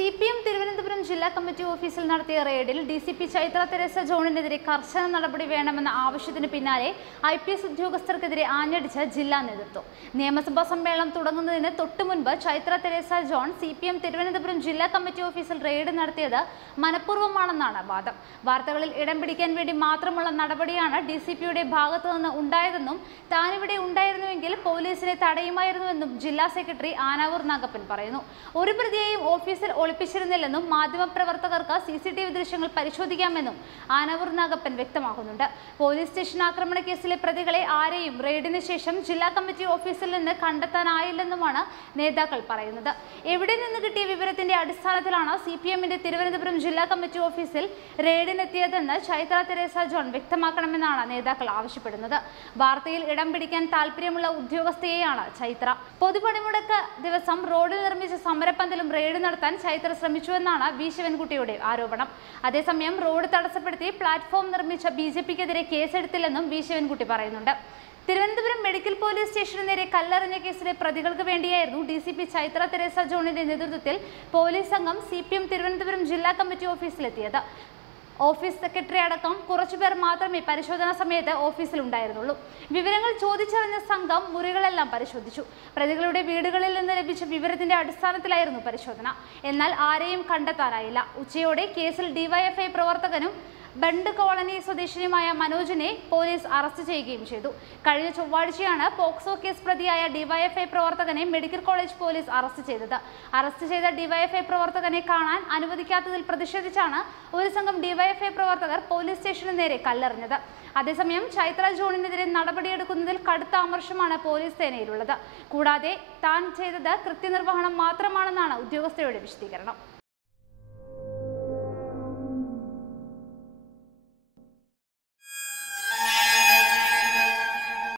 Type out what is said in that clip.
C P M Thiruvananthapuram ജില്ലാ committee ഓഫീസിൽ നടത്തിയ റെയ്ഡിൽ D C P Chaithra Theresa ജോണിനെതിരെ കർശന നടപടി വേണമെന്ന ആവശ്യത്തിന് പിന്നാലെ ഐ പി എസ് ഉദ്യോഗസ്ഥർക്കെതിരെ ആഞ്ഞടിച്ച ജില്ലാ നേതൃത്വം. നിയമസഭാ സമ്മേളനം തുടങ്ങുന്നതിന് തൊട്ടു മുൻപ് Chaithra Theresa John C P M Thiruvananthapuram ജില്ലാ കമ്മിറ്റി ഓഫീസിൽ റെയ്ഡ് നടത്തിയത് മനഃപൂർവമാണെന്നാണ് വാദം. വാർത്തകളിൽ ഇടം പിടിക്കാൻ വേണ്ടി മാത്രമുള്ള നടപടിയാണ് ഡി സി പിയുടെ ഭാഗത്തു നിന്ന് ഉണ്ടായതെന്നും താനിവിടെ ഉണ്ടായിരുന്നുവെങ്കിൽ പോലീസിനെ തടയുമായിരുന്നുവെന്നും ജില്ലാ സെക്രട്ടറി ആനാവൂർ നാഗപ്പൻ പറയുന്നു. ഒരു പ്രതിയെയും ഓഫീസിൽ ഒളിപ്പിച്ചിരുന്നില്ലെന്നും മാധ്യമപ്രവർത്തകർക്ക് സി സി ടി വി ദൃശ്യങ്ങൾ പരിശോധിക്കാമെന്നും ആനവൂർ നാഗപ്പൻ വ്യക്തമാക്കുന്നുണ്ട്. പോലീസ് സ്റ്റേഷൻ ആക്രമണ കേസിലെ പ്രതികളെ ആരെയും റെയ്ഡിന് ശേഷം ജില്ലാ കമ്മിറ്റി ഓഫീസിൽ നിന്ന് കണ്ടെത്താനായില്ലെന്നുമാണ് നേതാക്കൾ പറയുന്നത്. എവിടെ നിന്ന് കിട്ടിയ വിവരത്തിന്റെ അടിസ്ഥാനത്തിലാണ് സി പി എമ്മിന്റെ തിരുവനന്തപുരം ജില്ലാ കമ്മിറ്റി ഓഫീസിൽ റെയ്ഡിനെത്തിയതെന്ന് ചൈത്ര തെരേസ ജോൺ വ്യക്തമാക്കണമെന്നാണ് നേതാക്കൾ ആവശ്യപ്പെടുന്നത്. വാർത്തയിൽ ഇടം പിടിക്കാൻ താല്പര്യമുള്ള ഉദ്യോഗസ്ഥയെയാണ് ചൈത്ര. പൊതുപണിമുടക്ക് ദിവസം റോഡിൽ നിർമ്മിച്ച സമരപ്പന്തലും റെയ്ഡ് നടത്താൻ ചൈത്ര ശ്രമിച്ചുവെന്നാണ് വി. ശിവൻകുട്ടിയുടെ ആരോപണം. അതേസമയം റോഡ് തടസ്സപ്പെടുത്തി പ്ലാറ്റ്ഫോം നിർമ്മിച്ച ബി ജെ പിക്കെതിരെ കേസെടുത്തില്ലെന്നും വി. ശിവൻകുട്ടി പറയുന്നുണ്ട്. തിരുവനന്തപുരം മെഡിക്കൽ പോലീസ് സ്റ്റേഷന് നേരെ കല്ലെറിഞ്ഞ കേസിലെ പ്രതികൾക്ക് വേണ്ടിയായിരുന്നു D C P Chaithra Theresa ജോണിന്റെ നേതൃത്വത്തിൽ പോലീസ് സംഘം സി പി എം തിരുവനന്തപുരം ജില്ലാ കമ്മിറ്റി ഓഫീസിലെത്തിയത്. ഓഫീസ് സെക്രട്ടറി അടക്കം കുറച്ചുപേർ മാത്രമേ പരിശോധനാ സമയത്ത് ഓഫീസിലുണ്ടായിരുന്നുള്ളൂ. വിവരങ്ങൾ ചോദിച്ചറിഞ്ഞ സംഘം മുറികളെല്ലാം പരിശോധിച്ചു. പ്രതികളുടെ വീടുകളിൽ നിന്ന് ലഭിച്ച വിവരത്തിന്റെ അടിസ്ഥാനത്തിലായിരുന്നു പരിശോധന. എന്നാൽ ആരെയും കണ്ടെത്താനായില്ല. ഉച്ചയോടെ കേസിൽ ഡിവൈഎഫ്ഐ പ്രവർത്തകനും ബണ്ട് കോളനി സ്വദേശിനിയുമായ മനോജിനെ പോലീസ് അറസ്റ്റ് ചെയ്യുകയും ചെയ്തു. കഴിഞ്ഞ ചൊവ്വാഴ്ചയാണ് പോക്സോ കേസ് പ്രതിയായ ഡിവൈഎഫ്ഐ പ്രവർത്തകനെ മെഡിക്കൽ കോളേജ് പോലീസ് അറസ്റ്റ് ചെയ്തത്. അറസ്റ്റ് ചെയ്ത ഡിവൈഎഫ്ഐ പ്രവർത്തകനെ കാണാൻ അനുവദിക്കാത്തതിൽ പ്രതിഷേധിച്ചാണ് ഒരു സംഘം ഡിവൈഎഫ്ഐ പ്രവർത്തകർ പോലീസ് സ്റ്റേഷന് നേരെ കല്ലെറിഞ്ഞത്. അതേസമയം ചൈത്ര ജോണിനെതിരെ നടപടിയെടുക്കുന്നതിൽ കടുത്ത ആമർശമാണ് പോലീസ് സേനയിലുള്ളത്. കൂടാതെ താൻ ചെയ്തത് കൃത്യനിർവഹണം മാത്രമാണെന്നാണ് ഉദ്യോഗസ്ഥരുടെ വിശദീകരണം.